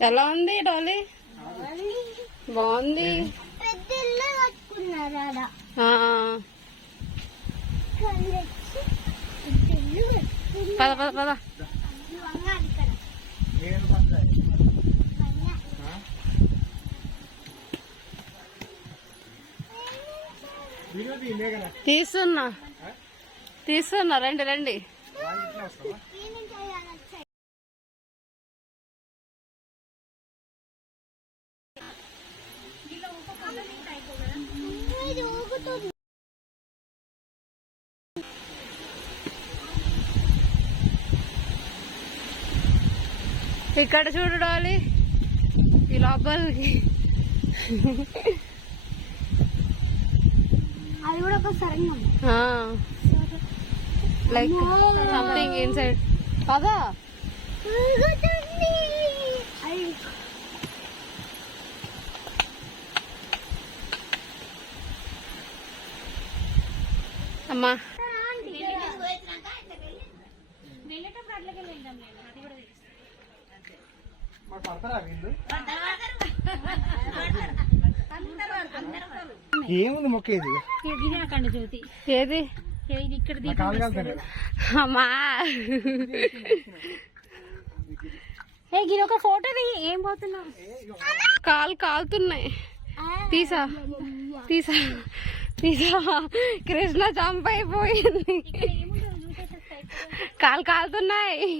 ఎలా ఉంది డాలీ బాగుంది పద పద పద తీసున్నా తీస్తున్నా తీస్తున్నా రండి రండి. ఇక్కడ చూడు డాలీ ఈ లోపలికి. అది కూడా ఒక సరంగా. లైక్ సంథింగ్ ఇన్సైడ్ అది అమ్మా. ఏముంది మొక్క ఇది? ఏది? ఇక్కడ నా కాలు కాలుతాయి అమ్మా ఏ గిరి ఒక ఫోటో ఏం పోతున్నావు కాలు కాలుతున్నాయి తీసా తీసా తీసా కృష్ణ చంపైపోయింది కాలు కాలుతున్నాయి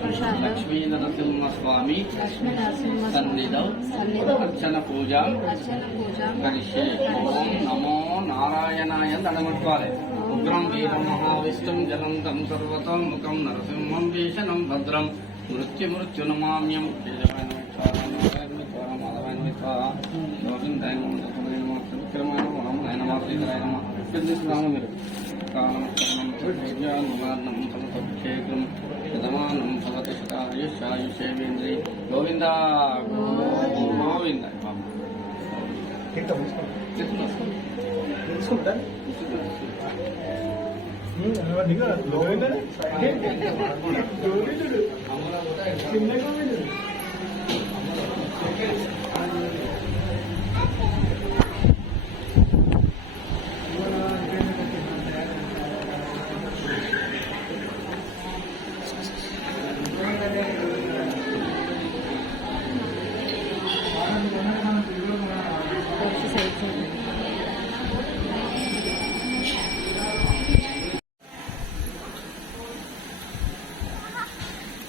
లక్ష్మీ నరసింహస్వామి సన్నిధౌ అర్చన పూజాం కరిష్యే. ఓం నమో నారాయణాయ దండమట్వాలే ఉగ్రం వీరం మహావిష్ణుం జలం తం సర్వతం ముఖం నరసింహం భీషణం భద్రం. మృత్యు మృత్యు నమామ్యం. గోవిందాయ నమ విక్రమాయ నమ రామాయ నమ శ్రీధరాయ నమ పెద్దనామం మీరు కాలమకరణం ధైర్యానువాదనం యజమానం భవతి శతాయుషాయుషేవేంద్రి గోవింద గోవింద తింటా తెలుసుకుంటా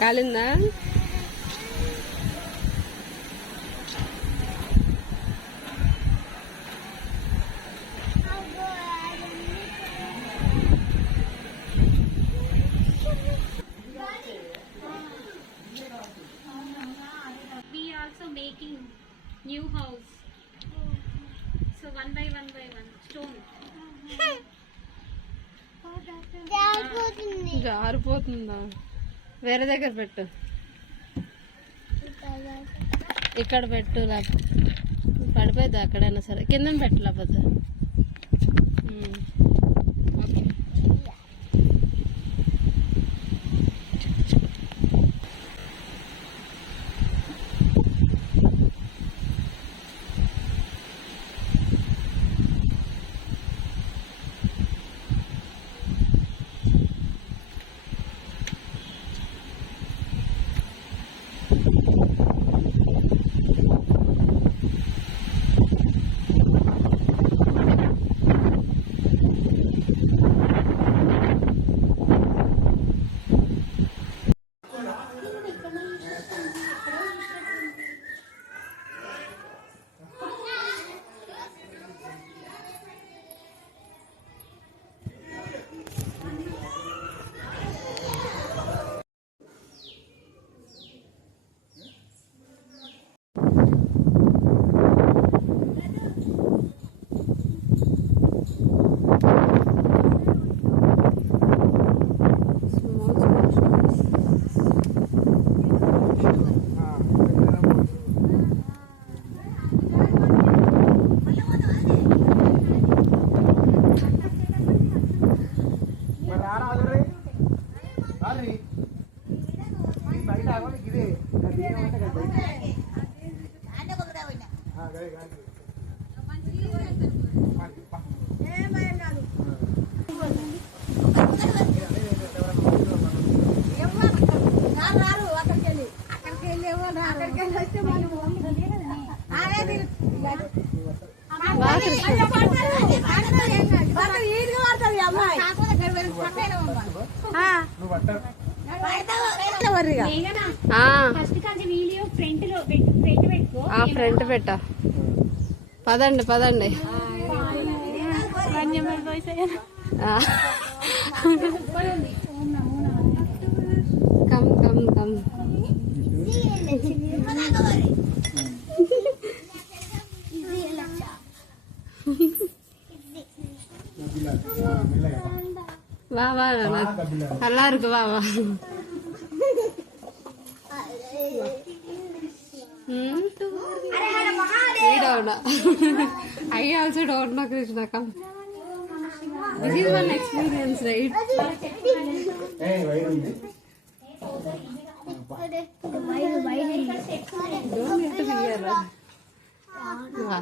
కాలిందా we also making new house so one by one by one stone జారిపోతుంది జారిపోతుందా వేరే దగ్గర పెట్టు. ఇక్కడ పెట్టు లేకపోతే పడిపోద్ది అక్కడైనా సరే. కింద పెట్టు లేకపోతే. ఫస్ట్ కంచి వీడియో ఫ్రంట్లో ఫ్రంట్ ఫ్రంట్ పెట్ట పదండి పదండి ఆ. కమ్ కమ్ కమ్ వా వా நல்லா இருக்கு வா வா Hmm? Don't need to be here. right? వా.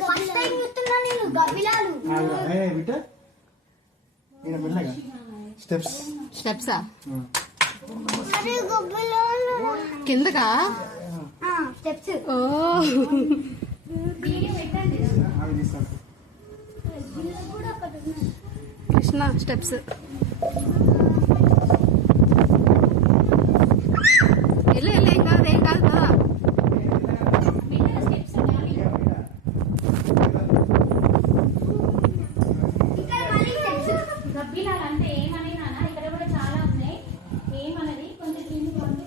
ఫస్ట్ టైం చూస్తున్నా నేను గబ్బిలాలు స్టెప్స్ స్టెప్సా అరే గబ్బిలాలు కిందకా? స్టెప్స్. ఓ. కృష్ణ స్టెప్స్. వెళ్ళు వెళ్ళు ఏం కాదు ఏం కాదు పదా స్టెప్స్ ఉండాలి ఇక్కడ మళ్ళీ స్టెప్స్. గబ్బిలాలు అంటే ఏమని నాన్న? ఇక్కడ కూడా చాలా ఉన్నాయి. ఏమన్నది? కొంచెం కింది కొంచెం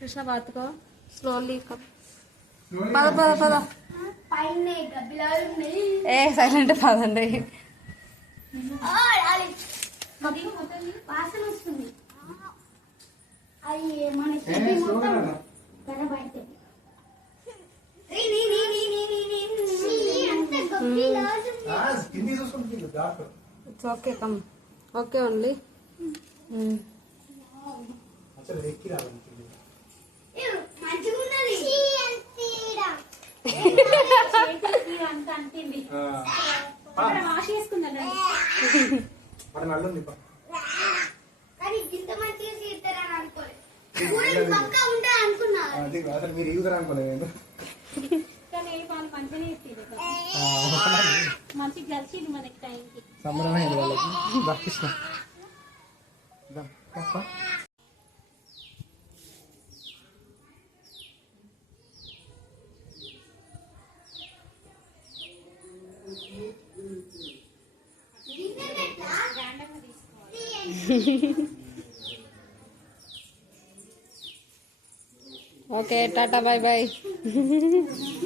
కృష్ణ బాతుకో స్లోలీ పద పద పద ఏ సైలెంట్ పదండి వాసన వస్తుంది అది మన it's okay come okay only అసలు ఎక్కి రావాలి అసలు మీరు ఈగుదరా అనుకోలేదు నేను. కానీ వాళ్ళు ఓకే టాటా బాయ్ బాయ్